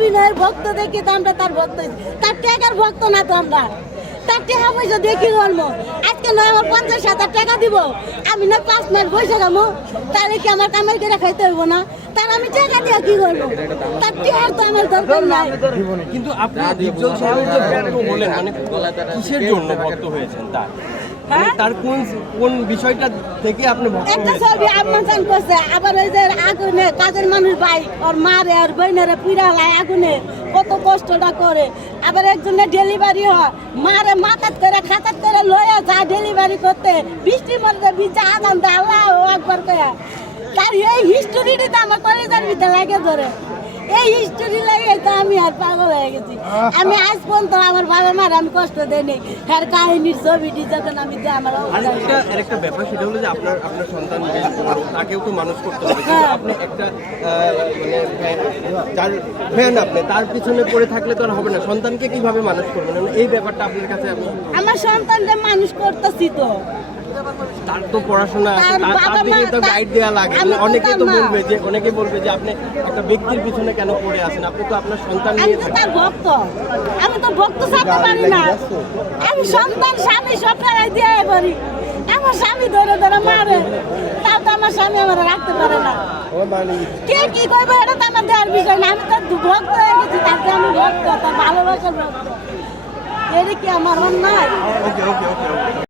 অভিনয়ের ভক্ত দেখি তো আমরা তার ভক্ত, তার টাকার ভক্ত না তো আমরা। তার টাকা পয়সা দিয়ে কি করবো? আজকে নয় আমার 50,000 টাকা দিব, আমি না 5 মাস বসে যাবো, তাহলে কি আমার কামাই করে খাইতে হইব না? তার আমি টাকা দিয়ে কি করবো? তার টাকার তো আমার দরকার নাই। কিন্তু আপনি ডিপজল সাহেবের যে ভক্ত হলেন, মানে কিসের জন্য ভক্ত হয়েছেন তার? মানে তার কোন বিষয়টা থেকে আপনি ভক্ত একটা হয়েছেন? ছবি আম্মাচান করছে, আবার ওই যে আগুনে কাজের মানুষ ভাই ওর মারে আর বইনারে পিড়ালায় আগুনে কত কষ্টটা করে, আবার একজনের ডেলিভারি হয় মারে মাথাত করে খাতাত করে লয়ে যায় ডেলিভারি করতে, বৃষ্টি মধ্যে ভিজা আদান দে আল্লাহ একবার কয়া। তার এই হিস্টোরিটা আমার কলেজের ভিতরে লাগে ধরে, এই হিস্টোরি লাগে তো আমি আর পাগল হয়ে গেছি। আমি আজ পর্যন্ত আমার বাবা মার আমি কষ্ট দেয়নি, হ্যাঁ কাহিনীর ছবিটি যখন আমি দিই আমার আরেকটা ব্যাপার, সেটা হলো যে আপনার সন্তান বেশ বড়, তাকেও তো মানুষ করতে হবে। কিন্তু আপনি একটা যার ফ্যান, আপনি তার পিছনে পড়ে থাকলে তো আর হবে না। সন্তানকে কিভাবে মানুষ করবেন, মানে এই ব্যাপারটা আপনার কাছে আমি আমার সন্তানকে মানুষ করতেছি তো। তার তো পড়াশোনা আছে, তার তার বাবা দিকে তো মা- গাইড দেওয়া লাগে। আমি তো অনেকে তার তো মা। বলবে যে আপনি একটা ব্যক্তির পিছনে কেন পড়ে আছেন, আপনি তো আপনার সন্তান আমি নিয়ে তো থাকেন। তার ভক্ত, আমি তো ভক্ত থাকতে পারি না। আমি সন্তান স্বামী সব ফেলাই দিয়ে পারি, আমার স্বামী ধরে ধরে মারে, তাও তো আমার স্বামী আমার রাখতে পারে না। কে কি করবে এটা তো আমার দেওয়ার বিষয় না। আমি তো ভক্ত হয়ে গেছি, তাতে আমি ভক্ত, তার ভালোবাসার ভক্ত। এটা কি আমার অন্যায়? ওকে ওকে ওকে।